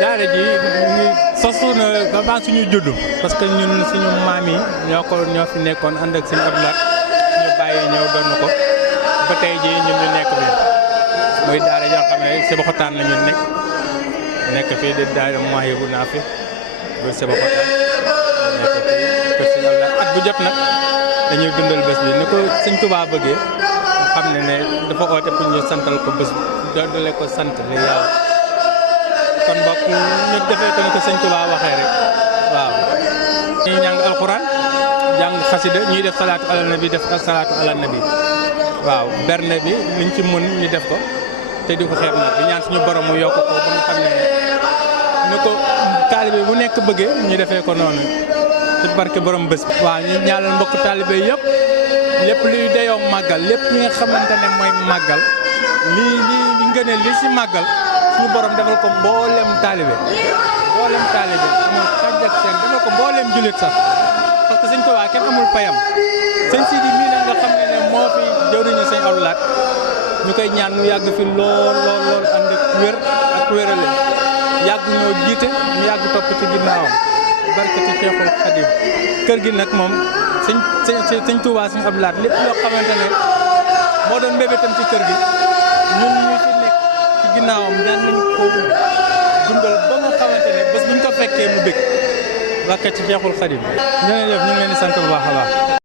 daara ji sosu na avant suñu juddu parce que ñun suñu maam yi ñoo fi nekkoon ànd ak suñu Abdou Lahad ñu bàyyi ñëw doon ko ba tey jii ñun ñu nekk fi muy daara yoo xam ne Sébikotane la ñu nekk fii di daara Mawahibou Nafi bu Sébikotane nekk fii kër suñu Abdou Lahad at bu jot nag dañuy dundal bés bi ni ko Sëñ Tuubaa bëggee xam ne dafa oote pour ñu santal ko bés doole ko sant li yàlla kon mbokk ñu defee ko ni ko Sëñ Tuubaa waxee rek waaw ñuy jàng alxuraan jàng xasida ñuy def salaatu ala nabi def salaatu ala nabi waaw berne bi liñ ci mën ñu def ko te di ko xeeb nag di ñaan suñu borom mu yokk ko ba nga xam ne ni ko taalibe bu nekk bëggee ñu defee ko noonu ci barke borom bés bi waaw ñu ñaanal mbokk taalibe yëpp lépp luy dayoo màggal lépp li nga xamante ne mooy màggal lii ngëneel li si màggal suñu borom defal ko mboolem taalibe amul xaj ak seen defal ko mboolem jullit sax parce que Sëñ Tuubaa kenn amul payam sëñ Sidi mii nag nga xam ne moo fi jëwriñu Sëñ Abdou Lahad ñu koy ñaan mu yàgg fi lool ànd ak wér ak wérale yàgg ñoo jiite ñu yàgg topp ci ginnaawam barkati Cheikhul Khadim kër gi nag moom Sëñ Tuubaa Sëñ Abdou Lahad lépp loo xamante ne moo doon mbébétam ci kër gi ñun ñu fi nekk ci ginnaawam daan nañ ko dundal ba nga xamante ne bés bu ñu ko fekkee mu bëgg barkati Cheikhul Khadim. ñu ngi leen di sant bu baax a baax.